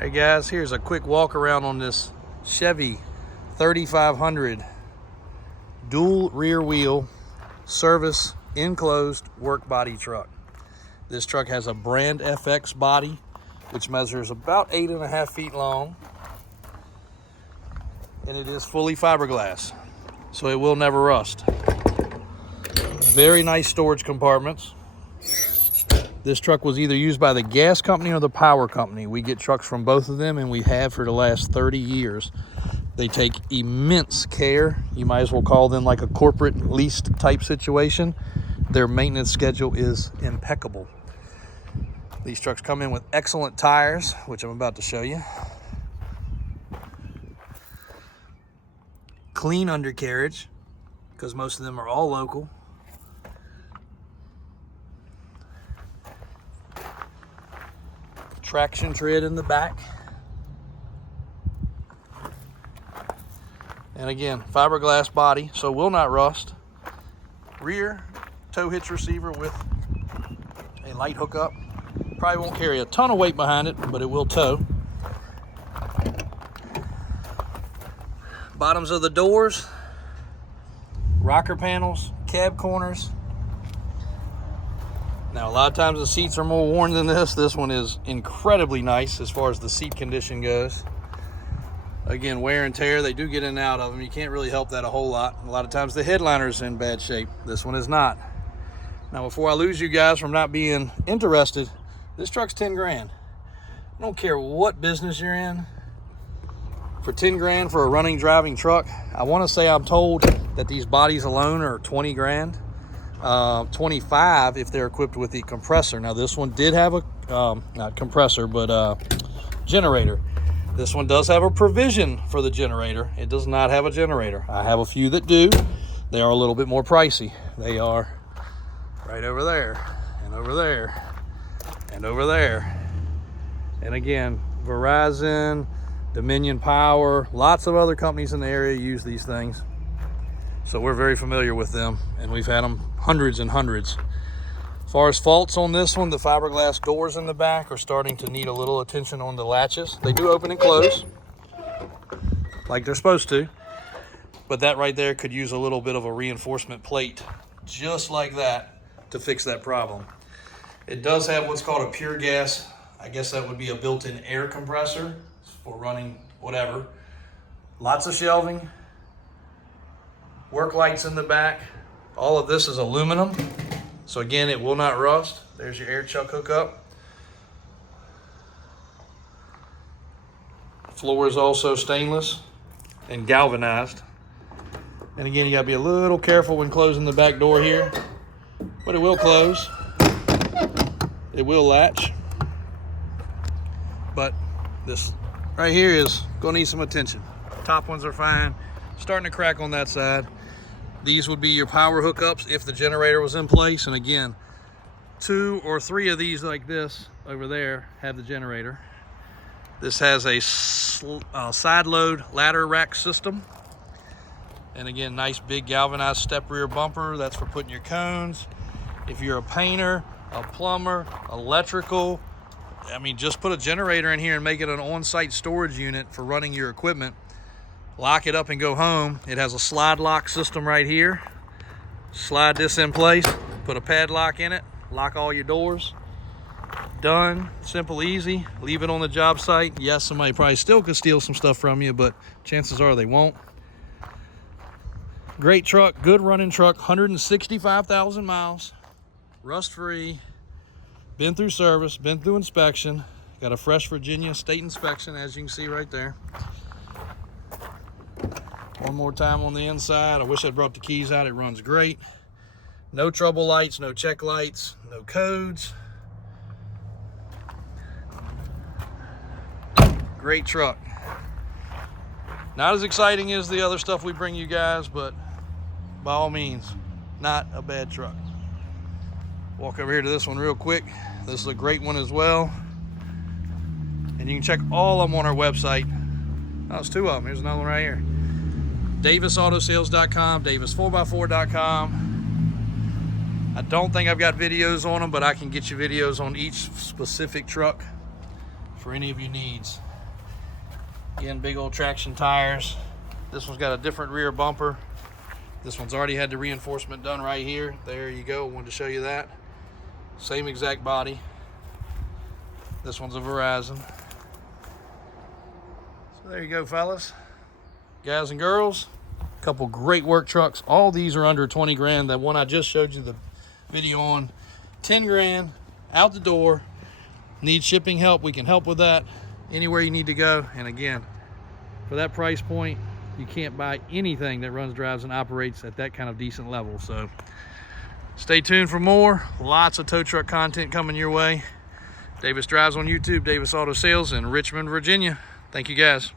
Hey guys, here's a quick walk around on this Chevy 3500 dual rear wheel service enclosed work body truck. This truck has a brand FX body which measures about 8.5 feet long, and it is fully fiberglass, so it will never rust. Very nice storage compartments. This truck was either used by the gas company or the power company. We get trucks from both of them, and we have for the last 30 years. They take immense care. You might as well call them like a corporate leased type situation. Their maintenance schedule is impeccable. These trucks come in with excellent tires, which I'm about to show you. Clean undercarriage, because most of them are all local. Traction tread in the back. And again, fiberglass body, so will not rust. Rear tow hitch receiver with a light hookup. Probably won't carry a ton of weight behind it, but it will tow. Bottoms of the doors, rocker panels, cab corners. Now, a lot of times the seats are more worn than this. This one is incredibly nice as far as the seat condition goes. Again, wear and tear, they do get in and out of them. You can't really help that a whole lot. A lot of times the headliner's in bad shape. This one is not. Now, before I lose you guys from not being interested, this truck's 10 grand. I don't care what business you're in. For 10 grand for a running, driving truck, I want to say I'm told that these bodies alone are 20 grand. 25 if they're equipped with the compressor. Now this one did have a not compressor, but generator. This one does have a provision for the generator. It does not have a generator. I have a few that do. They are a little bit more pricey. They are right over there and over there and over there. And again, Verizon, Dominion Power, lots of other companies in the area use these things. So we're very familiar with them, and we've had them hundreds and hundreds. As far as faults on this one, the fiberglass doors in the back are starting to need a little attention on the latches. They do open and close like they're supposed to, but that right there could use a little bit of a reinforcement plate just like that to fix that problem. It does have what's called a pure gas. I guess that would be a built-in air compressor for running whatever. Lots of shelving. Work lights in the back. All of this is aluminum, so again, it will not rust. There's your air chuck hookup. Floor is also stainless and galvanized. And again, you gotta be a little careful when closing the back door here, but it will close. It will latch. But this right here is gonna need some attention. Top ones are fine. Starting to crack on that side. These would be your power hookups if the generator was in place. And again, 2 or 3 of these like this over there have the generator. This has a side load ladder rack system. And again, nice big galvanized step rear bumper. That's for putting your cones. If you're a painter, a plumber, electrical, I mean, just put a generator in here and make it an on-site storage unit for running your equipment. Lock it up and go home. It has a slide lock system right here. Slide this in place, put a padlock in it, lock all your doors. Done. Simple, easy. Leave it on the job site. Yes, somebody probably still could steal some stuff from you, but chances are they won't. Great truck, good running truck, 165,000 miles, rust-free, been through service, been through inspection, got a fresh Virginia state inspection, as you can see right there. One more time on the inside. I wish I'd brought the keys out. It runs great. No trouble lights, no check lights, no codes. Great truck. Not as exciting as the other stuff we bring you guys, but by all means, not a bad truck. Walk over here to this one real quick. This is a great one as well. And you can check all of them on our website. Oh, it's 2 of them. Here's another one right here. DavisAutoSales.com, Davis4x4.com. I don't think I've got videos on them, but I can get you videos on each specific truck for any of your needs. Again, big old traction tires. This one's got a different rear bumper. This one's already had the reinforcement done right here. There you go, wanted to show you that. Same exact body. This one's a Verizon. So there you go, fellas. Guys and girls, a couple great work trucks. All these are under 20 grand. That one I just showed you the video on, 10 grand, out the door. Need shipping help, we can help with that. Anywhere you need to go. And again, for that price point, you can't buy anything that runs, drives, and operates at that kind of decent level. So stay tuned for more. Lots of tow truck content coming your way. Davis Drives on YouTube, Davis Auto Sales in Richmond, Virginia. Thank you, guys.